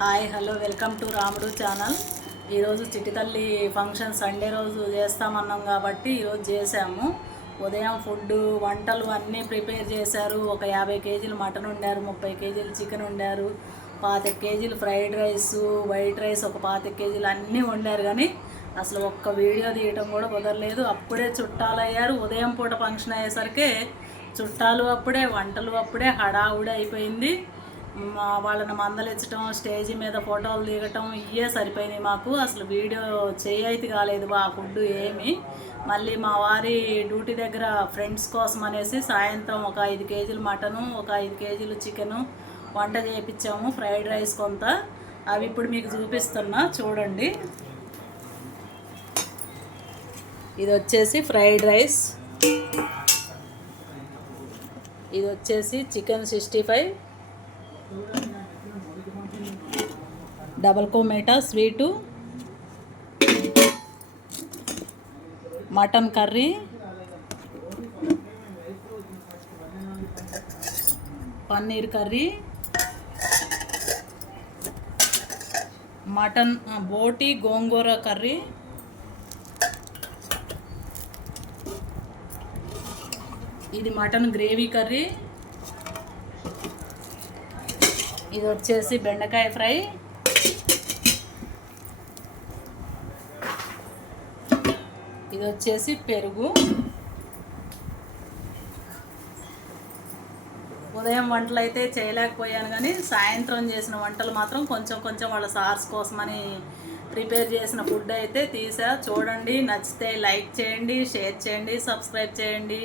Hi hello welcome to రాముడు channel. ఈరోజు చిట్టి తల్లి ఫంక్షన్ సండే రోజు చేస్తామన్నాం కాబట్టి ఈరోజు చేసాము. ఉదయం ఫుడ్ వంటలు అన్నీ ప్రిపేర్ చేశారు. ఒక 50 కేజీలు మటన్ వండారు, 30 కేజీలు చికెన్ వండారు, 25 కేజీలు ఫ్రైడ్ రైస్, వైట్ రైస్ ఒక 25 కేజీలు అన్నీ వండారు. కానీ అసలు ఒక్క వీడియో తీయటం కూడా కుదరలేదు. అప్పుడే చుట్టాలు అయ్యారు. ఉదయం పూట ఫంక్షన్ అయ్యేసరికి చుట్టాలు అప్పుడే, వంటలు అప్పుడే, హడావుడి అయిపోయింది. వాళ్ళని మందలించడం, స్టేజీ మీద ఫోటోలు దిగటం ఇవే సరిపోయినాయి మాకు. అసలు వీడియో చేయైతే కాలేదు ఆ ఫుడ్ ఏమి. మళ్ళీ మా వారి డ్యూటీ దగ్గర ఫ్రెండ్స్ కోసం అనేసి సాయంత్రం ఒక 5 కేజీలు మటను, ఒక 5 కేజీలు చికెను వంట చేయించాము. ఫ్రైడ్ రైస్ కొంత, అవి ఇప్పుడు మీకు చూపిస్తున్నా చూడండి. ఇది వచ్చేసి ఫ్రైడ్ రైస్, ఇది వచ్చేసి చికెన్ 65, డబల్ కోమేటా sweet, mutton curry, paneer curry, mutton బోటి గోంగూర కర్రీ, ఇది మటన్ గ్రేవీ కర్రీ, ఇది వచ్చేసి బెండకాయ ఫ్రై, ఇది వచ్చేసి పెరుగు. ఉదయం వంటలు అయితే చేయలేకపోయాను, కానీ సాయంత్రం చేసిన వంటలు మాత్రం కొంచెం కొంచెం వాళ్ళ సార్స్ కోసమని ప్రిపేర్ చేసిన ఫుడ్ అయితే తీసా. చూడండి, నచ్చితే లైక్ చేయండి, షేర్ చేయండి, సబ్స్క్రైబ్ చేయండి.